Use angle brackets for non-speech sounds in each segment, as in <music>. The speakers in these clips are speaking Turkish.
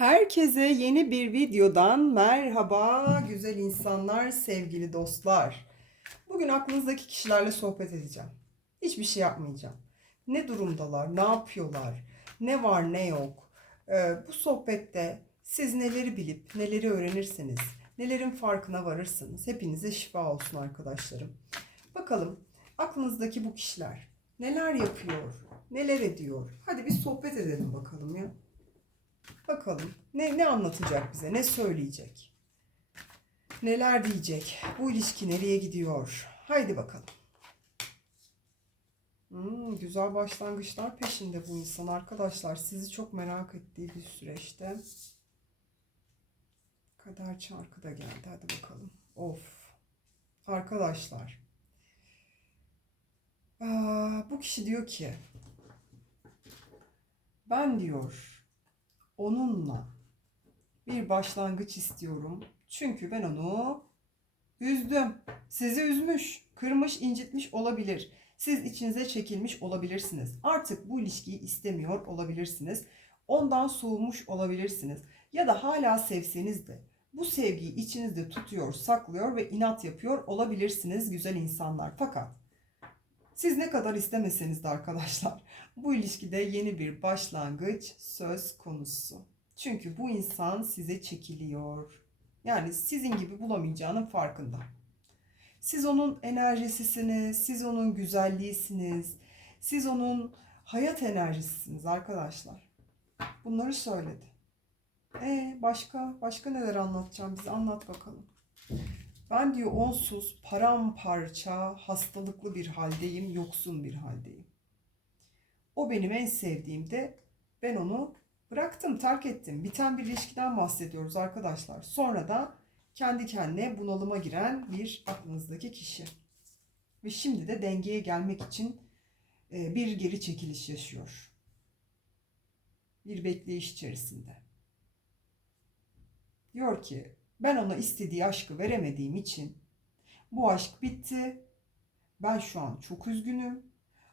Herkese yeni bir videodan merhaba güzel insanlar, sevgili dostlar. Bugün aklınızdaki kişilerle sohbet edeceğim. Hiçbir şey yapmayacağım. Ne durumdalar, ne yapıyorlar, ne var ne yok. Ee, bu sohbette siz neleri bilip neleri öğrenirseniz, nelerin farkına varırsınız. Hepinize şifa olsun arkadaşlarım. Bakalım aklınızdaki bu kişiler neler yapıyor, neler ediyor. Hadi bir sohbet edelim bakalım ya. Bakalım ne, ne anlatacak bize, ne söyleyecek, neler diyecek, bu ilişki nereye gidiyor? Haydi bakalım. Hmm, güzel başlangıçlar peşinde bu insan arkadaşlar. Sizi çok merak ettiği bir süreçte. Kader çarkı da geldi. Hadi bakalım. Of. Arkadaşlar. Aa, bu kişi diyor ki ben diyor onunla bir başlangıç istiyorum. Çünkü ben onu üzdüm. Sizi üzmüş, kırmış, incitmiş olabilir. Siz içinize çekilmiş olabilirsiniz. Artık bu ilişkiyi istemiyor olabilirsiniz. Ondan soğumuş olabilirsiniz. Ya da hala sevseniz de bu sevgiyi içinizde tutuyor, saklıyor ve inat yapıyor olabilirsiniz güzel insanlar. Fakat siz ne kadar istemeseniz de arkadaşlar bu ilişkide yeni bir başlangıç söz konusu. Çünkü bu insan size çekiliyor. Yani sizin gibi bulamayacağının farkında. Siz onun enerjisisiniz, siz onun güzelliğisiniz, siz onun hayat enerjisisiniz arkadaşlar. Bunları söyledi. E başka başka neler anlatacağım bize anlat bakalım. Ben diyor onsuz paramparça hastalıklı bir haldeyim, yoksun bir haldeyim. O benim en sevdiğimde ben onu bıraktım, terk ettim. Biten bir ilişkiden bahsediyoruz arkadaşlar. Sonra da kendi kendine bunalıma giren bir aklınızdaki kişi. Ve şimdi de dengeye gelmek için e, bir geri çekiliş yaşıyor. Bir bekleyiş içerisinde. Diyor ki ben ona istediği aşkı veremediğim için bu aşk bitti. Ben şu an çok üzgünüm.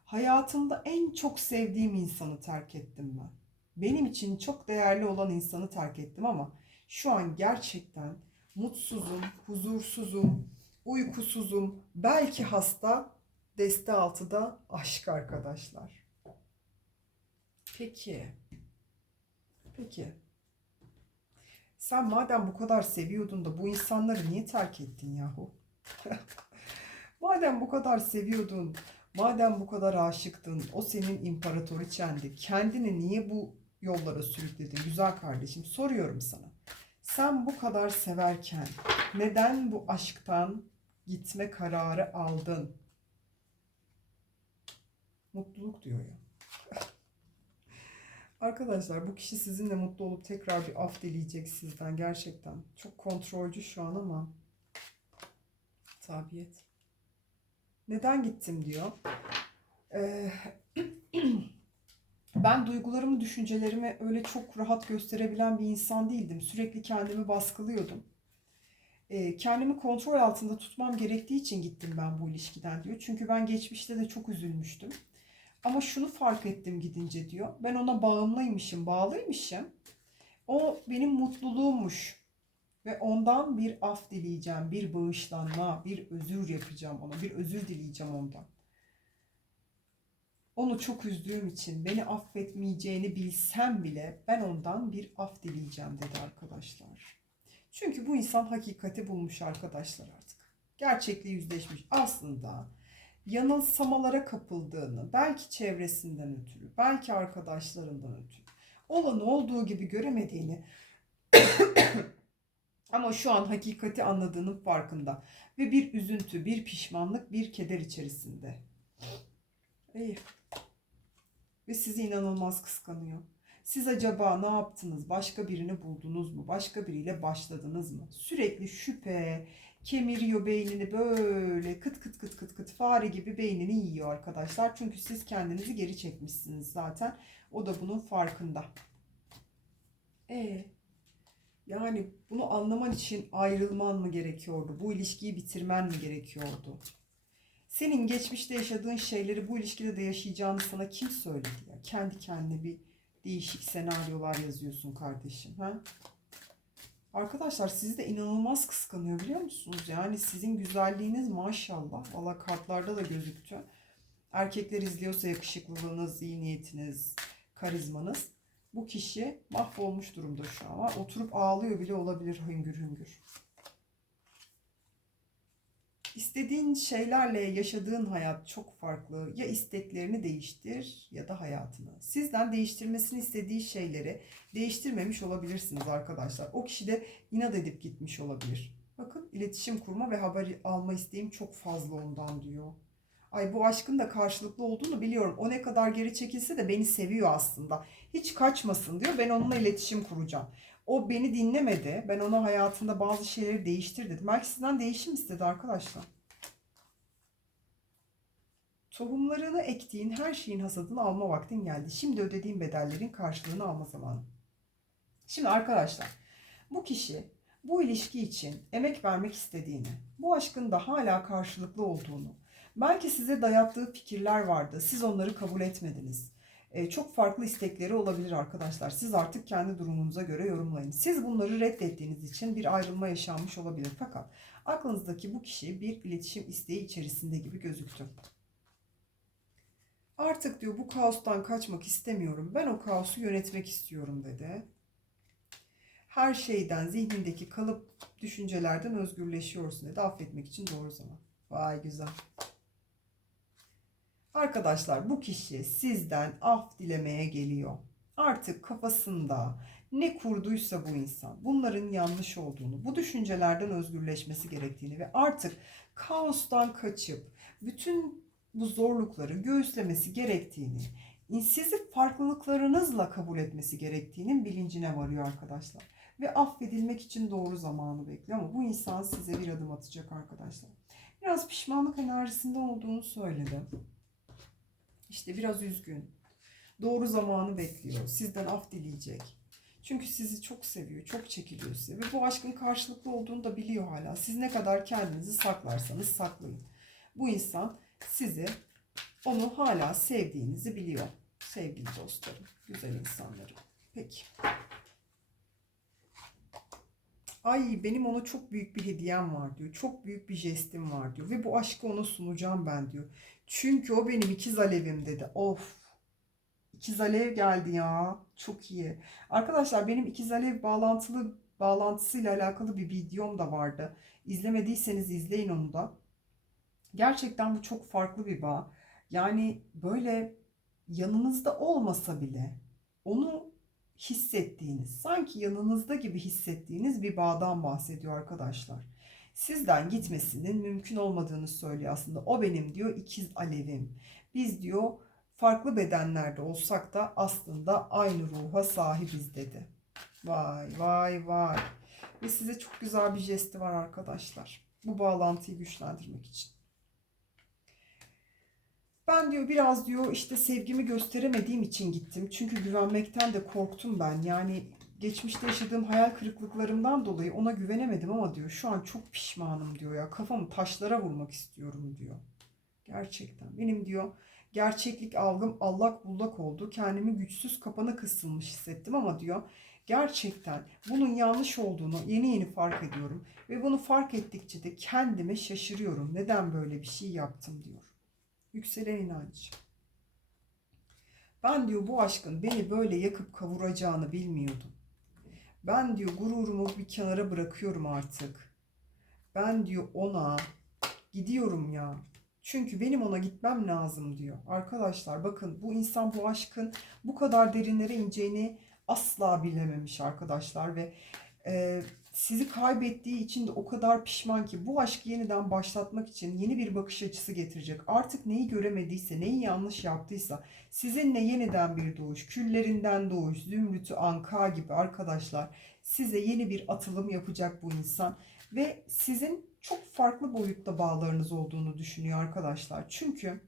Hayatımda en çok sevdiğim insanı terk ettim ben. Benim için çok değerli olan insanı terk ettim ama şu an gerçekten mutsuzum, huzursuzum, uykusuzum, belki hasta, deste altıda aşk arkadaşlar. Peki. Peki. Sen madem bu kadar seviyordun da bu insanları niye terk ettin yahu? <laughs> madem bu kadar seviyordun, madem bu kadar aşıktın, o senin imparatoriçendi. Kendini niye bu yollara sürükledin güzel kardeşim? Soruyorum sana. Sen bu kadar severken neden bu aşktan gitme kararı aldın? Mutluluk diyor ya. Arkadaşlar bu kişi sizinle mutlu olup tekrar bir af dileyecek sizden gerçekten. Çok kontrolcü şu an ama tabiyet. Neden gittim diyor. Ee, <clears throat> ben duygularımı, düşüncelerimi öyle çok rahat gösterebilen bir insan değildim. Sürekli kendimi baskılıyordum. Ee, kendimi kontrol altında tutmam gerektiği için gittim ben bu ilişkiden diyor. Çünkü ben geçmişte de çok üzülmüştüm. Ama şunu fark ettim gidince diyor. Ben ona bağımlıymışım, bağlıymışım. O benim mutluluğummuş. Ve ondan bir af dileyeceğim, bir bağışlanma, bir özür yapacağım ona, bir özür dileyeceğim ondan. Onu çok üzdüğüm için beni affetmeyeceğini bilsem bile ben ondan bir af dileyeceğim dedi arkadaşlar. Çünkü bu insan hakikati bulmuş arkadaşlar artık. Gerçekliği yüzleşmiş. Aslında yanılsamalara kapıldığını, belki çevresinden ötürü, belki arkadaşlarından ötürü, olanı olduğu gibi göremediğini <coughs> ama şu an hakikati anladığının farkında ve bir üzüntü, bir pişmanlık, bir keder içerisinde. İyi. Ve sizi inanılmaz kıskanıyor. Siz acaba ne yaptınız? Başka birini buldunuz mu? Başka biriyle başladınız mı? Sürekli şüphe, kemiriyor beynini böyle kıt kıt kıt kıt kıt fare gibi beynini yiyor arkadaşlar. Çünkü siz kendinizi geri çekmişsiniz zaten. O da bunun farkında. E yani bunu anlaman için ayrılman mı gerekiyordu? Bu ilişkiyi bitirmen mi gerekiyordu? Senin geçmişte yaşadığın şeyleri bu ilişkide de yaşayacağını sana kim söyledi ya? Kendi kendine bir değişik senaryolar yazıyorsun kardeşim. Ha? Arkadaşlar sizi de inanılmaz kıskanıyor biliyor musunuz? Yani sizin güzelliğiniz maşallah. Valla kartlarda da gözüktü. Erkekler izliyorsa yakışıklılığınız, iyi niyetiniz, karizmanız. Bu kişi mahvolmuş durumda şu an. Oturup ağlıyor bile olabilir hüngür hüngür. İstediğin şeylerle yaşadığın hayat çok farklı. Ya isteklerini değiştir ya da hayatını. Sizden değiştirmesini istediği şeyleri değiştirmemiş olabilirsiniz arkadaşlar. O kişi de inat edip gitmiş olabilir. Bakın iletişim kurma ve haber alma isteğim çok fazla ondan diyor. Ay bu aşkın da karşılıklı olduğunu biliyorum. O ne kadar geri çekilse de beni seviyor aslında. Hiç kaçmasın diyor. Ben onunla iletişim kuracağım. O beni dinlemedi. Ben ona hayatında bazı şeyleri değiştir dedim. Belki sizden değişim istedi arkadaşlar. Tohumlarını ektiğin her şeyin hasadını alma vaktin geldi. Şimdi ödediğin bedellerin karşılığını alma zamanı. Şimdi arkadaşlar bu kişi bu ilişki için emek vermek istediğini, bu aşkın da hala karşılıklı olduğunu, belki size dayattığı fikirler vardı. Siz onları kabul etmediniz. Ee, çok farklı istekleri olabilir arkadaşlar. Siz artık kendi durumunuza göre yorumlayın. Siz bunları reddettiğiniz için bir ayrılma yaşanmış olabilir. Fakat aklınızdaki bu kişi bir iletişim isteği içerisinde gibi gözüktü. Artık diyor bu kaostan kaçmak istemiyorum. Ben o kaosu yönetmek istiyorum dedi. Her şeyden, zihnindeki kalıp düşüncelerden özgürleşiyorsun dedi. Affetmek için doğru zaman. Vay güzel. Arkadaşlar bu kişi sizden af dilemeye geliyor. Artık kafasında ne kurduysa bu insan bunların yanlış olduğunu, bu düşüncelerden özgürleşmesi gerektiğini ve artık kaostan kaçıp bütün bu zorlukları göğüslemesi gerektiğini, sizi farklılıklarınızla kabul etmesi gerektiğinin bilincine varıyor arkadaşlar. Ve affedilmek için doğru zamanı bekliyor ama bu insan size bir adım atacak arkadaşlar. Biraz pişmanlık enerjisinde olduğunu söyledi. İşte biraz üzgün. Doğru zamanı bekliyor. Sizden af dileyecek. Çünkü sizi çok seviyor, çok çekiliyor size. Ve bu aşkın karşılıklı olduğunu da biliyor hala. Siz ne kadar kendinizi saklarsanız saklayın. Bu insan sizi, onu hala sevdiğinizi biliyor. Sevgili dostlarım, güzel insanlarım. Peki. Ay benim ona çok büyük bir hediyem var diyor. Çok büyük bir jestim var diyor. Ve bu aşkı ona sunacağım ben diyor. Çünkü o benim ikiz alevim dedi. Of. İkiz alev geldi ya. Çok iyi. Arkadaşlar benim ikiz alev bağlantılı bağlantısıyla alakalı bir videom da vardı. İzlemediyseniz izleyin onu da. Gerçekten bu çok farklı bir bağ. Yani böyle yanınızda olmasa bile onu hissettiğiniz, sanki yanınızda gibi hissettiğiniz bir bağdan bahsediyor arkadaşlar. Sizden gitmesinin mümkün olmadığını söylüyor aslında. O benim diyor ikiz alevim. Biz diyor farklı bedenlerde olsak da aslında aynı ruha sahibiz dedi. Vay vay vay. Ve size çok güzel bir jesti var arkadaşlar. Bu bağlantıyı güçlendirmek için. Ben diyor biraz diyor işte sevgimi gösteremediğim için gittim. Çünkü güvenmekten de korktum ben. Yani geçmişte yaşadığım hayal kırıklıklarımdan dolayı ona güvenemedim ama diyor şu an çok pişmanım diyor ya. Kafamı taşlara vurmak istiyorum diyor. Gerçekten. Benim diyor gerçeklik algım allak bullak oldu. Kendimi güçsüz kapana kısılmış hissettim ama diyor gerçekten bunun yanlış olduğunu yeni yeni fark ediyorum. Ve bunu fark ettikçe de kendime şaşırıyorum. Neden böyle bir şey yaptım diyor. Yükselen inanç. Ben diyor bu aşkın beni böyle yakıp kavuracağını bilmiyordum. Ben diyor gururumu bir kenara bırakıyorum artık. Ben diyor ona gidiyorum ya. Çünkü benim ona gitmem lazım diyor. Arkadaşlar bakın bu insan bu aşkın bu kadar derinlere ineceğini asla bilememiş arkadaşlar ve e, sizi kaybettiği için de o kadar pişman ki bu aşkı yeniden başlatmak için yeni bir bakış açısı getirecek. Artık neyi göremediyse, neyi yanlış yaptıysa sizinle yeniden bir doğuş, küllerinden doğuş, zümrütü anka gibi arkadaşlar size yeni bir atılım yapacak bu insan ve sizin çok farklı boyutta bağlarınız olduğunu düşünüyor arkadaşlar. Çünkü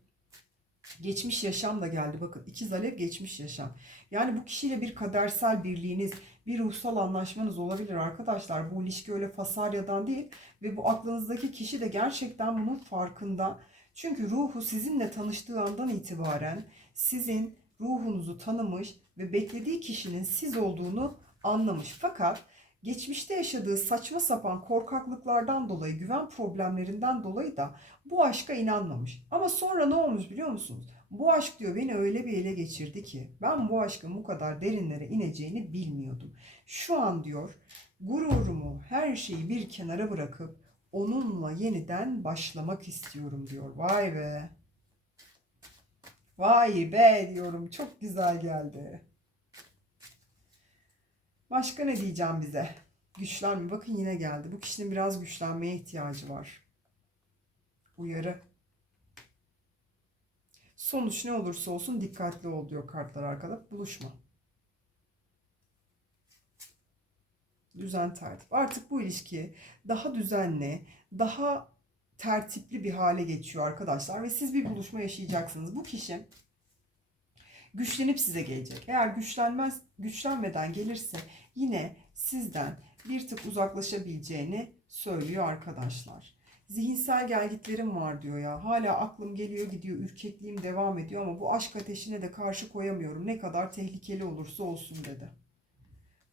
geçmiş yaşam da geldi. Bakın ikiz alev geçmiş yaşam. Yani bu kişiyle bir kadersel birliğiniz, bir ruhsal anlaşmanız olabilir arkadaşlar. Bu ilişki öyle fasaryadan değil ve bu aklınızdaki kişi de gerçekten bunun farkında. Çünkü ruhu sizinle tanıştığı andan itibaren sizin ruhunuzu tanımış ve beklediği kişinin siz olduğunu anlamış. Fakat geçmişte yaşadığı saçma sapan korkaklıklardan dolayı, güven problemlerinden dolayı da bu aşka inanmamış. Ama sonra ne olmuş biliyor musunuz? Bu aşk diyor beni öyle bir ele geçirdi ki ben bu aşkın bu kadar derinlere ineceğini bilmiyordum. Şu an diyor gururumu, her şeyi bir kenara bırakıp onunla yeniden başlamak istiyorum diyor. Vay be. Vay be diyorum. Çok güzel geldi. Başka ne diyeceğim bize? Güçlenme. Bakın yine geldi. Bu kişinin biraz güçlenmeye ihtiyacı var. Uyarı. Sonuç ne olursa olsun dikkatli ol diyor kartlar arkada. Buluşma. Düzen tertip. Artık bu ilişki daha düzenli, daha tertipli bir hale geçiyor arkadaşlar ve siz bir buluşma yaşayacaksınız. Bu kişi güçlenip size gelecek. Eğer güçlenmez, güçlenmeden gelirse yine sizden bir tık uzaklaşabileceğini söylüyor arkadaşlar. Zihinsel gelgitlerim var diyor ya. Hala aklım geliyor gidiyor, ürkekliğim devam ediyor ama bu aşk ateşine de karşı koyamıyorum. Ne kadar tehlikeli olursa olsun dedi.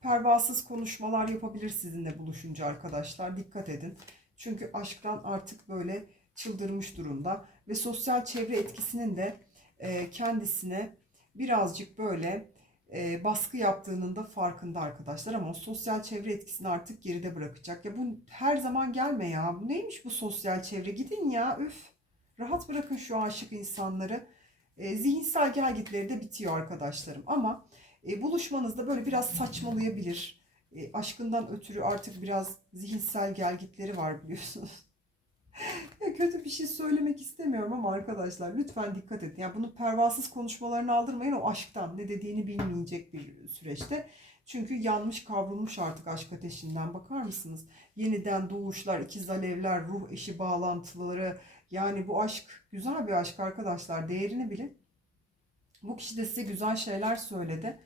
Pervasız konuşmalar yapabilir sizinle buluşunca arkadaşlar. Dikkat edin. Çünkü aşktan artık böyle çıldırmış durumda ve sosyal çevre etkisinin de e, kendisine birazcık böyle e, baskı yaptığının da farkında arkadaşlar ama o sosyal çevre etkisini artık geride bırakacak. Ya bu her zaman gelme ya. Bu neymiş bu sosyal çevre? Gidin ya üf. Rahat bırakın şu aşık insanları. E, zihinsel gelgitleri de bitiyor arkadaşlarım ama e, buluşmanızda böyle biraz saçmalayabilir. E, aşkından ötürü artık biraz zihinsel gelgitleri var biliyorsunuz. <laughs> ya kötü bir şey söylemek istemiyorum ama arkadaşlar lütfen dikkat edin. Yani bunu pervasız konuşmalarını aldırmayın o aşktan ne dediğini bilmeyecek bir süreçte. Çünkü yanmış kavrulmuş artık aşk ateşinden bakar mısınız? Yeniden doğuşlar, ikiz alevler, ruh eşi bağlantıları. Yani bu aşk güzel bir aşk arkadaşlar. Değerini bilin. Bu kişi de size güzel şeyler söyledi.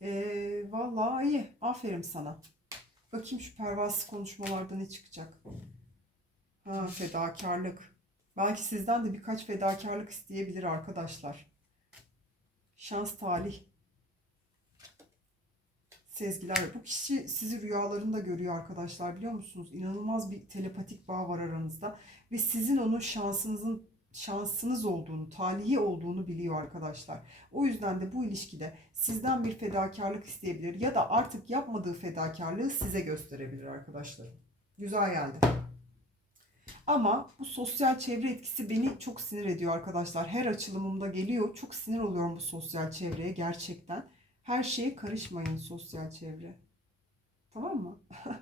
Ee, vallahi iyi. Aferin sana. Bakayım şu pervasız konuşmalarda ne çıkacak. Ha, fedakarlık. Belki sizden de birkaç fedakarlık isteyebilir arkadaşlar. Şans talih. Sezgiler. Bu kişi sizi rüyalarında görüyor arkadaşlar biliyor musunuz? İnanılmaz bir telepatik bağ var aranızda. Ve sizin onun şansınızın şansınız olduğunu, talihi olduğunu biliyor arkadaşlar. O yüzden de bu ilişkide sizden bir fedakarlık isteyebilir ya da artık yapmadığı fedakarlığı size gösterebilir arkadaşlar. Güzel geldi. Ama bu sosyal çevre etkisi beni çok sinir ediyor arkadaşlar. Her açılımımda geliyor. Çok sinir oluyorum bu sosyal çevreye gerçekten. Her şeye karışmayın sosyal çevre. Tamam mı? <laughs>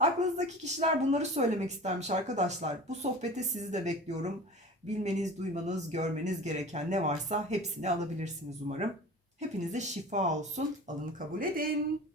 Aklınızdaki kişiler bunları söylemek istermiş arkadaşlar. Bu sohbete sizi de bekliyorum. Bilmeniz, duymanız, görmeniz gereken ne varsa hepsini alabilirsiniz umarım. Hepinize şifa olsun. Alın kabul edin.